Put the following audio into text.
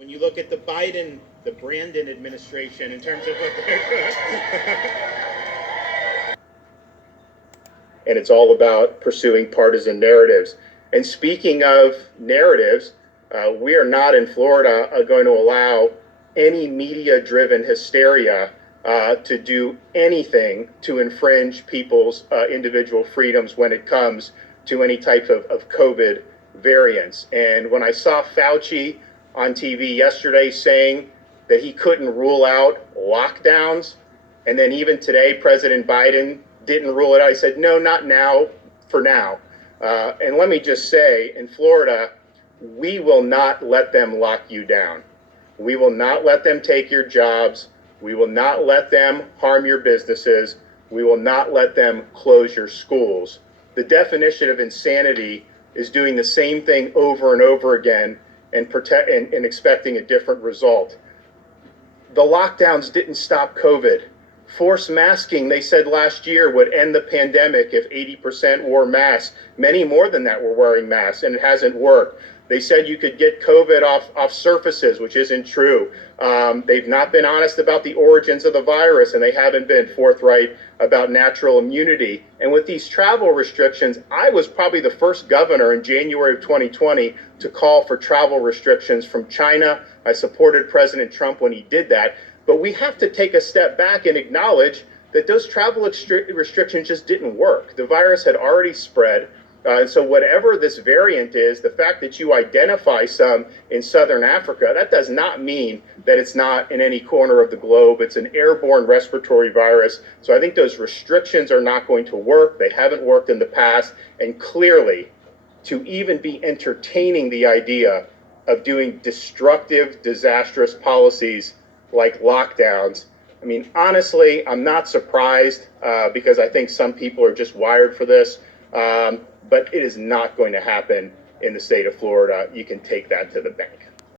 When you look at the Brandon administration in terms of what and it's all about pursuing partisan narratives. And speaking of narratives, we are not in Florida going to allow any media-driven hysteria to do anything to infringe people's individual freedoms when it comes to any type of COVID variants. And when I saw Fauci on TV yesterday saying that he couldn't rule out lockdowns, and then even today, President Biden didn't rule it out. He said, no, not now, for now. And let me just say, in Florida, we will not let them lock you down. We will not let them take your jobs. We will not let them harm your businesses. We will not let them close your schools. The definition of insanity is doing the same thing over and over again and expecting a different result. The lockdowns didn't stop COVID. Forced masking, they said last year, would end the pandemic if 80% wore masks. Many more than that were wearing masks, and it hasn't worked. They said you could get COVID off surfaces, which isn't true. They've not been honest about the origins of the virus, and they haven't been forthright about natural immunity. And with these travel restrictions, I was probably the first governor in January of 2020 to call for travel restrictions from China. I supported President Trump when he did that. But we have to take a step back and acknowledge that those travel restrictions just didn't work. The virus had already spread. And so whatever this variant is, the fact that you identify some in Southern Africa, that does not mean that it's not in any corner of the globe. It's an airborne respiratory virus. So I think those restrictions are not going to work. They haven't worked in the past. And clearly, to even be entertaining the idea of doing destructive, disastrous policies like lockdowns, I mean, honestly, I'm not surprised because I think some people are just wired for this. But it is not going to happen in the state of Florida. You can take that to the bank.